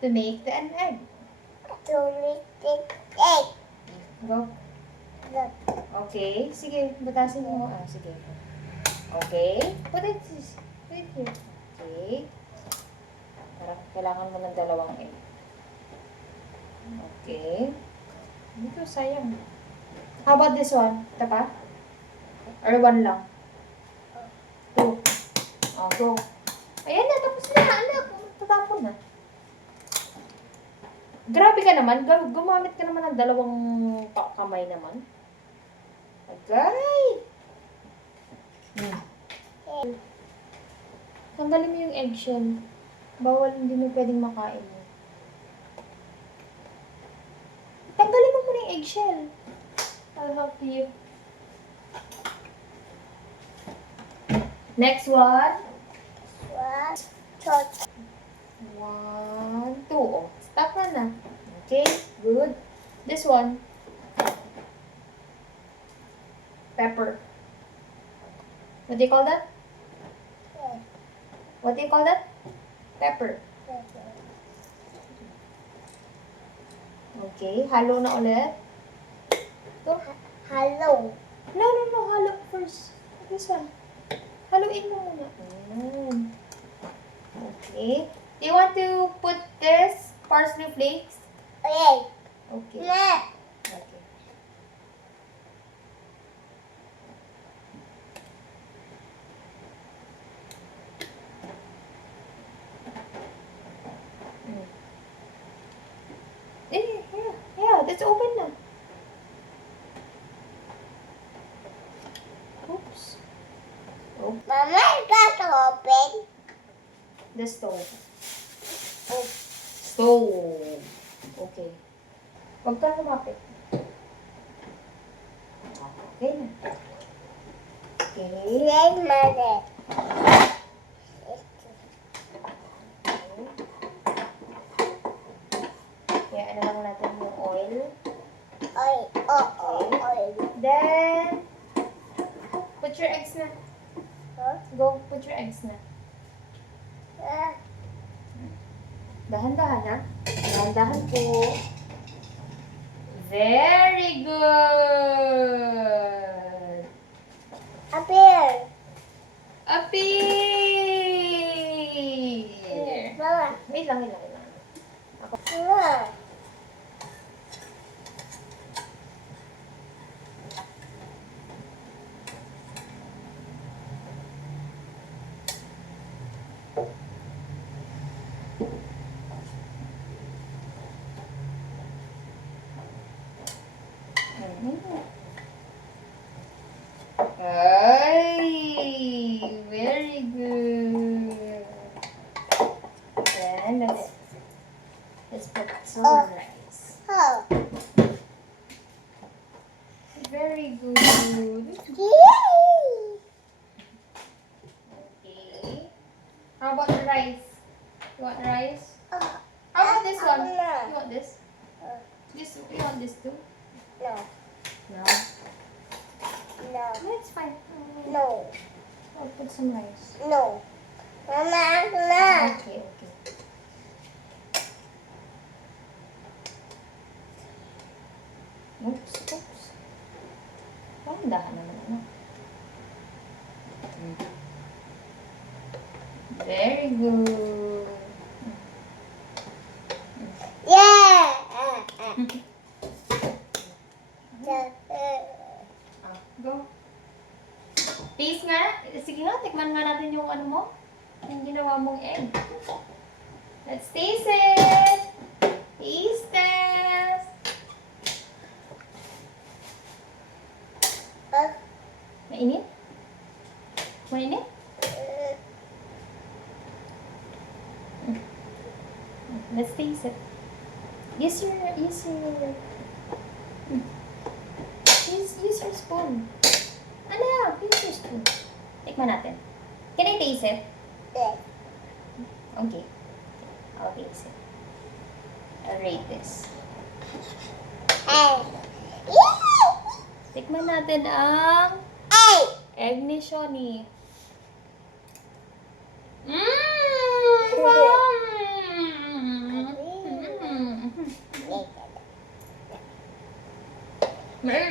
To make an egg. To make the egg. Go. Look. Okay. Sige, batasin mo. Sige. Okay. Put it here. Okay. Parang kailangan mo ng dalawang egg. Okay. Dito, sayang. How about this one? Ito pa? Or one lang? Two. Go. Ayan na, tapos na, anak. Tatapon na. Grabe ka naman. Gumamit ka naman ng dalawang kamay naman. Agay! Tanggalin mo yung eggshell. Bawal, hindi mo pwedeng makain mo. Tanggalin mo muna yung eggshell. I'll help you. Next one. 1, 2. 1, 2. Oh, stop na. Okay, good. This one. Pepper. What do you call that? What do you call that? Pepper. Okay, halo na ulit. Go. Hello. No, halo first. This one. Haluin mo muna. Okay. Do you want to put this parsley flakes? Okay. Okay. Yeah. Okay. Yeah, that's open na. Oops. Oh, Mama, got open. the stove. Oh. Stove. Okay. Huwag ka lumapit. Okay na. Okay. Yes, mother. Kaya ano lang natin yung oil. Oil. Then, put your eggs na. Huh? Go, put your eggs na. Dahan-dahan ha. Dahan-dahan po. Very good. Up here. Up here. Mama. Wait lang. Mama. Ay, very good. Then let's put some rice. Oh. Very good. Yay. Okay. How about the rice? You want rice? Oh. How about this one? No. You want this? You want this too? No. No. No. That's fine. No. I'll put some rice. No. Mama, no. Okay. Oops. Parang dahan naman ano. Very good. Yeah. Go. Taste nga. Sige nga, tikman nga natin yung ano mo. Yung ginawa mong egg. Let's taste it. Taste test. Mainit? Mainit? Let's taste it. Use your spoon. Ano yan? Use your spoon. Tikman natin. Can I taste it? Okay. I'll taste it. I'll rate this. Tikman natin ang egg ni Shoni.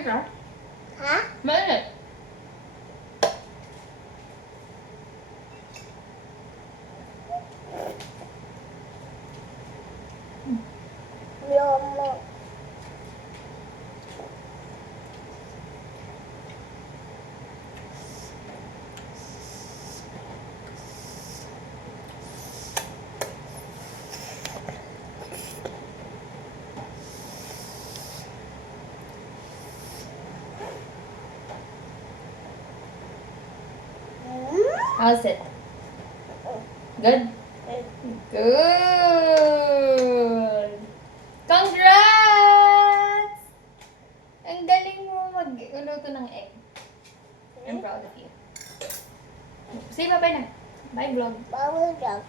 Mainit ah. Ha? Mainit. Lomo. How's it? Good? Good! Congrats! Ang galing mo mag-uluto ng egg. I'm proud of you. Say bye-bye na. Bye, vlog. Bubble dog.